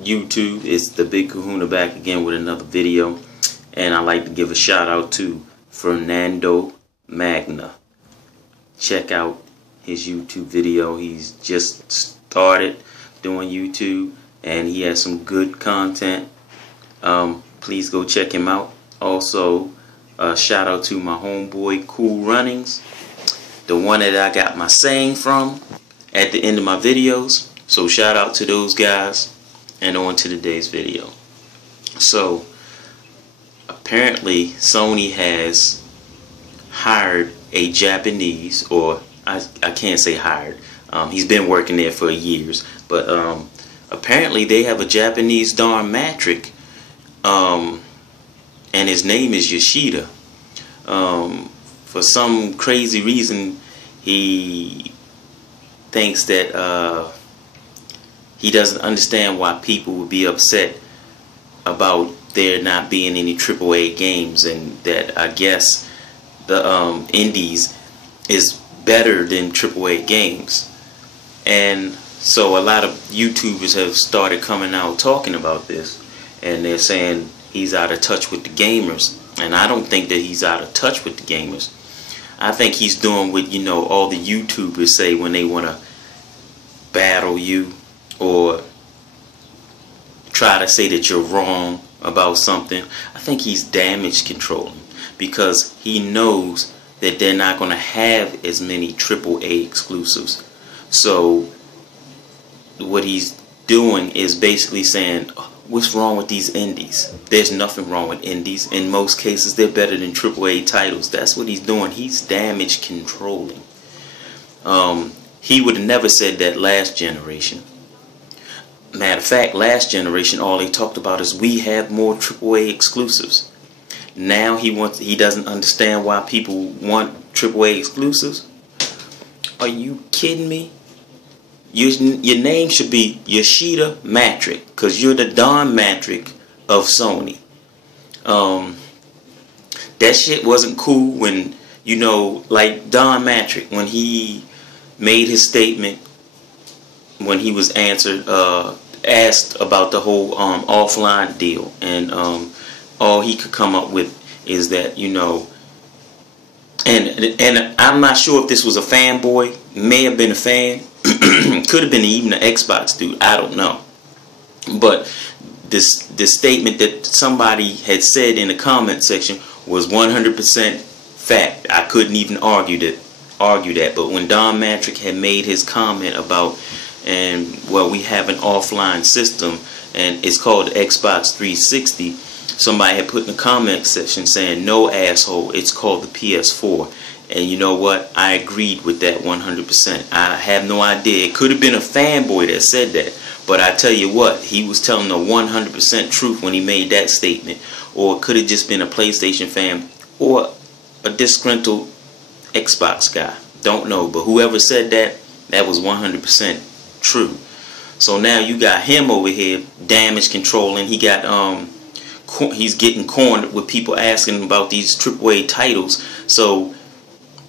YouTube, it's the Big Kahuna back again with another video, and I'd like to give a shout out to Fernando Magna. Check out his YouTube video. He's just started doing YouTube and he has some good content. Please go check him out. Also, shout out to my homeboy Cool Runnings, the one that I got my saying from at the end of my videos. So shout out to those guys, and on to today's video. So apparently Sony has hired a Japanese, or I can't say hired, he's been working there for years, but apparently they have a Japanese Don Mattrick, and his name is Yoshida. For some crazy reason he thinks that he doesn't understand why people would be upset about there not being any AAA games, and that I guess the indies is better than AAA games. And so a lot of YouTubers have started coming out talking about this, and they're saying he's out of touch with the gamers. And I don't think that he's out of touch with the gamers. I think he's doing what, you know, all the YouTubers say when they want to battle you or try to say that you're wrong about something. I think he's damage controlling, because he knows that they're not going to have as many AAA exclusives. So what he's doing is basically saying, what's wrong with these indies? There's nothing wrong with indies. In most cases, they're better than AAA titles. That's what he's doing. He's damage controlling. He would have never said that last generation. Matter of fact, last generation, all he talked about is we have more AAA exclusives. Now he doesn't understand why people want AAA exclusives. Are you kidding me? Your name should be Yoshida Mattrick, because you're the Don Mattrick of Sony. That shit wasn't cool when, you know, like Don Mattrick, when he made his statement, when he was asked about the whole offline deal, and all he could come up with is that, you know, and I'm not sure if this was a fanboy, may have been a fan, could have been even an Xbox dude, I don't know. But this statement that somebody had said in the comment section was 100% fact. I couldn't even argue that. But when Don Mattrick had made his comment about, and well, we have an offline system and it's called the Xbox 360, somebody had put in the comment section saying, no asshole, it's called the PS4. And you know what? I agreed with that 100%. I have no idea. It could have been a fanboy that said that. But I tell you what, he was telling the 100% truth when he made that statement. Or it could have just been a PlayStation fan or a disgruntled Xbox guy. Don't know. But whoever said that, that was 100% true. So now you got him over here, damage controlling. He got he's getting cornered with people asking about these AAA titles. So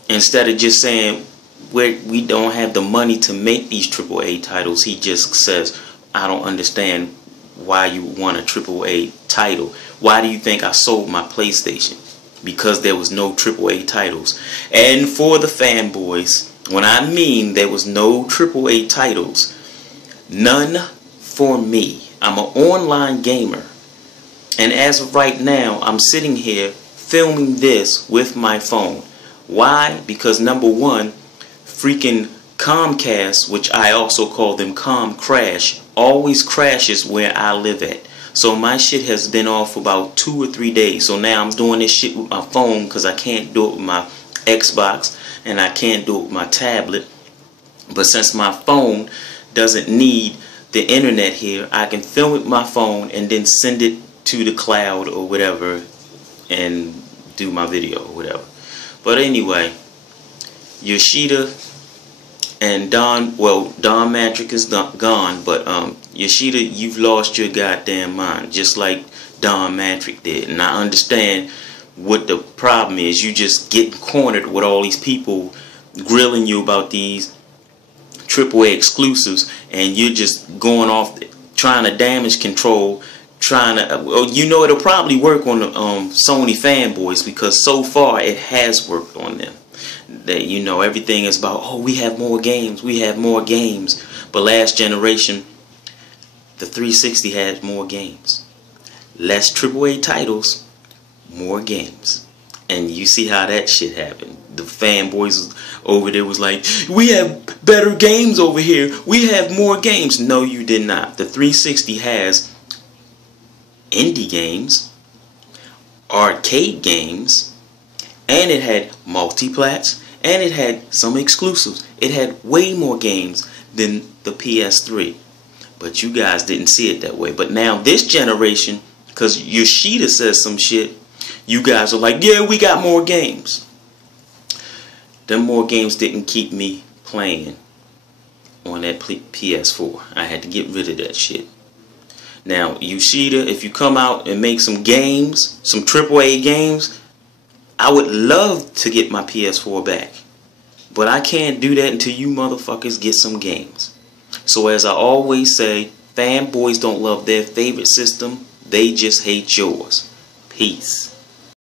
instead of just saying we don't have the money to make these AAA titles, he just says, I don't understand why you want a AAA title. Why do you think I sold my PlayStation? Because there was no AAA titles. And for the fanboys, when I mean there was no AAA titles, none for me. I'm an online gamer. And as of right now, I'm sitting here filming this with my phone. Why? Because number one, freaking Comcast, which I also call them Crash, always crashes where I live at. So my shit has been off for about 2 or 3 days. So now I'm doing this shit with my phone, because I can't do it with my Xbox and I can't do it with my tablet. But since my phone doesn't need the internet here, I can film it with my phone and then send it to the cloud or whatever and do my video or whatever. But anyway, Yoshida and Don Mattrick is gone, but Yoshida, you've lost your goddamn mind, just like Don Mattrick did. And I understand what the problem is. You just getting cornered with all these people grilling you about these AAA exclusives, and you're just going off trying to damage control, trying to, well, you know, it'll probably work on the Sony fanboys, because so far it has worked on them. That, you know, everything is about, oh, we have more games, we have more games. But last generation, the 360 had more games, less AAA titles, more games. And you see how that shit happened. The fanboys over there was like, we have better games over here, we have more games. No, you did not. The 360 has indie games, arcade games, and it had multiplats, and it had some exclusives. It had way more games than the PS3. But you guys didn't see it that way. But now this generation, because Yoshida says some shit, you guys are like, yeah, we got more games. Them more games didn't keep me playing on that PS4. I had to get rid of that shit. Now, Yoshida, if you come out and make some games, some AAA games, I would love to get my PS4 back. But I can't do that until you motherfuckers get some games. So as I always say, fanboys don't love their favorite system, they just hate yours. Peace.